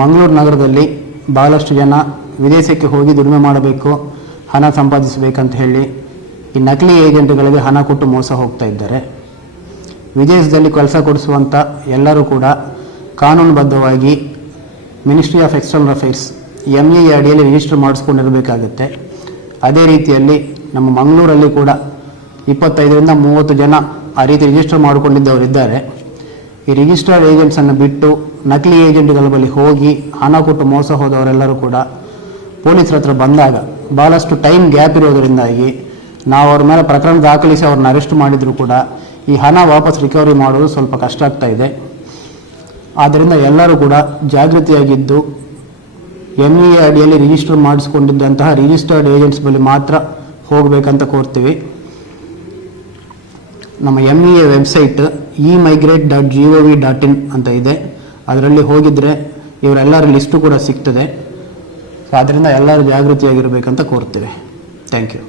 ಮಂಗಳೂರು ನಗರದಲ್ಲಿ ಬಹಳಷ್ಟು ಜನ ವಿದೇಶಕ್ಕೆ ಹೋಗಿ ದುಡಿಮೆ ಮಾಡಬೇಕು, ಹಣ ಸಂಪಾದಿಸಬೇಕಂತ ಹೇಳಿ ಈ ನಕಲಿ ಏಜೆಂಟ್ಗಳಿಗೆ ಹಣ ಕೊಟ್ಟು ಮೋಸ ಹೋಗ್ತಾ ಇದ್ದಾರೆ. ವಿದೇಶದಲ್ಲಿ ಕೆಲಸ ಕೊಡಿಸುವಂಥ ಎಲ್ಲರೂ ಕೂಡ ಕಾನೂನುಬದ್ಧವಾಗಿ ministry of external affairs ME ಅಡಿಯಲ್ಲಿ ರಿಜಿಸ್ಟರ್ ಮಾಡಿಸ್ಕೊಂಡಿರಬೇಕಾಗುತ್ತೆ. ಅದೇ ರೀತಿಯಲ್ಲಿ ನಮ್ಮ ಮಂಗಳೂರಲ್ಲಿ ಕೂಡ 25ರಿಂದ 30 ಜನ ಆ ರೀತಿ ರಿಜಿಸ್ಟರ್ ಮಾಡಿಕೊಂಡಿದ್ದವರಿದ್ದಾರೆ. ಈ ರಿಜಿಸ್ಟರ್ಡ್ ಏಜೆಂಟ್ಸನ್ನು ಬಿಟ್ಟು ನಕಲಿ ಏಜೆಂಟ್ಗಳ ಬಳಿ ಹೋಗಿ ಹಣ ಕೊಟ್ಟು ಮೋಸ ಹೋದವರೆಲ್ಲರೂ ಕೂಡ ಪೊಲೀಸರ ಹತ್ರ ಬಂದಾಗ ಭಾಳಷ್ಟು ಟೈಮ್ ಗ್ಯಾಪ್ ಇರೋದರಿಂದಾಗಿ ನಾವು ಅವ್ರ ಮೇಲೆ ಪ್ರಕರಣ ದಾಖಲಿಸಿ ಅವ್ರನ್ನ ಅರೆಸ್ಟ್ ಮಾಡಿದರೂ ಕೂಡ ಈ ಹಣ ವಾಪಸ್ ರಿಕವರಿ ಮಾಡೋದು ಸ್ವಲ್ಪ ಕಷ್ಟ ಆಗ್ತಾ ಇದೆ. ಆದ್ದರಿಂದ ಎಲ್ಲರೂ ಕೂಡ ಜಾಗೃತಿಯಾಗಿದ್ದು ME ಅಡಿಯಲ್ಲಿ ರಿಜಿಸ್ಟರ್ ಮಾಡಿಸ್ಕೊಂಡಿದ್ದಂತಹ ರಿಜಿಸ್ಟರ್ಡ್ ಏಜೆಂಟ್ಸ್ ಬಳಿ ಮಾತ್ರ ಹೋಗಬೇಕಂತ ಕೋರ್ತೀವಿ. ನಮ್ಮ ME ವೆಬ್ಸೈಟ್ emigrate.gov.in ಅಂತ ಇದೆ. ಅದರಲ್ಲಿ ಹೋಗಿದ್ರೆ ಇವರೆಲ್ಲರ ಲಿಸ್ಟು ಕೂಡ ಸಿಗ್ತದೆ. ಸೊ ಅದರಿಂದ ಎಲ್ಲರೂ ಜಾಗೃತಿಯಾಗಿರಬೇಕಂತ ಕೋರ್ತೀವಿ. Thank you.